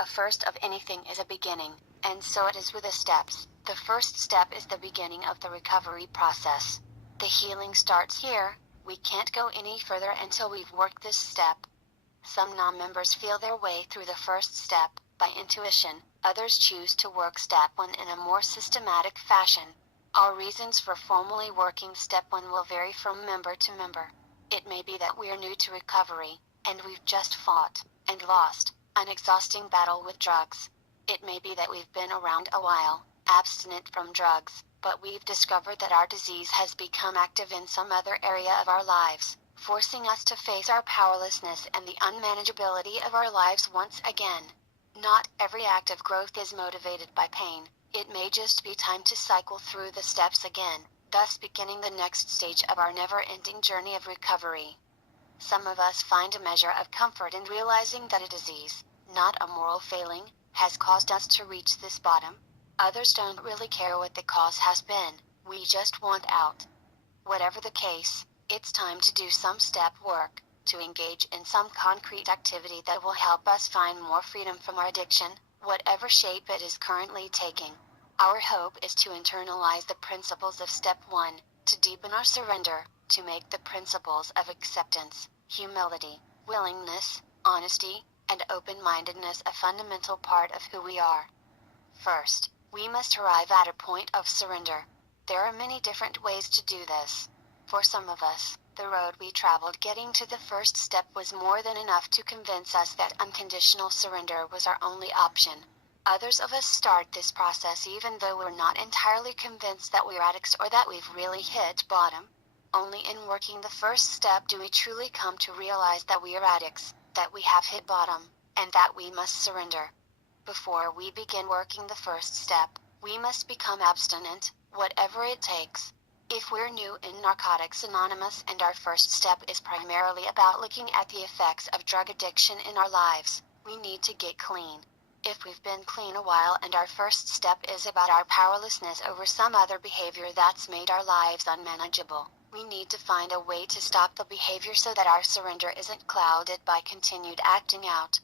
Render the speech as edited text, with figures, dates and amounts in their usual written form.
A first of anything is a beginning, and so it is with the steps. The first step is the beginning of the recovery process. The healing starts here. We can't go any further until we've worked this step. Some NA members feel their way through the first step by intuition. Others choose to work step 1 in a more systematic fashion. Our reasons for formally working step 1 will vary from member to member. It may be that we're new to recovery, and we've just fought and lost an exhausting battle with drugs. It may be that we've been around a while, abstinent from drugs, but we've discovered that our disease has become active in some other area of our lives, forcing us to face our powerlessness and the unmanageability of our lives once again. Not every act of growth is motivated by pain. It may just be time to cycle through the steps again, thus beginning the next stage of our never-ending journey of recovery. Some of us find a measure of comfort in realizing that a disease, not a moral failing, has caused us to reach this bottom. Others don't really care what the cause has been, we just want out. Whatever the case, it's time to do some step work, to engage in some concrete activity that will help us find more freedom from our addiction, whatever shape it is currently taking. Our hope is to internalize the principles of step 1, to deepen our surrender, to make the principles of acceptance, humility, willingness, honesty, and open-mindedness a fundamental part of who we are. First, we must arrive at a point of surrender. There are many different ways to do this. For some of us, the road we traveled getting to the first step was more than enough to convince us that unconditional surrender was our only option. Others of us start this process even though we're not entirely convinced that we're addicts or that we've really hit bottom. Only in working the first step do we truly come to realize that we are addicts, that we have hit bottom, and that we must surrender. Before we begin working the first step, we must become abstinent, whatever it takes. If we're new in Narcotics Anonymous and our first step is primarily about looking at the effects of drug addiction in our lives, we need to get clean. If we've been clean a while and our first step is about our powerlessness over some other behavior that's made our lives unmanageable, we need to find a way to stop the behavior so that our surrender isn't clouded by continued acting out.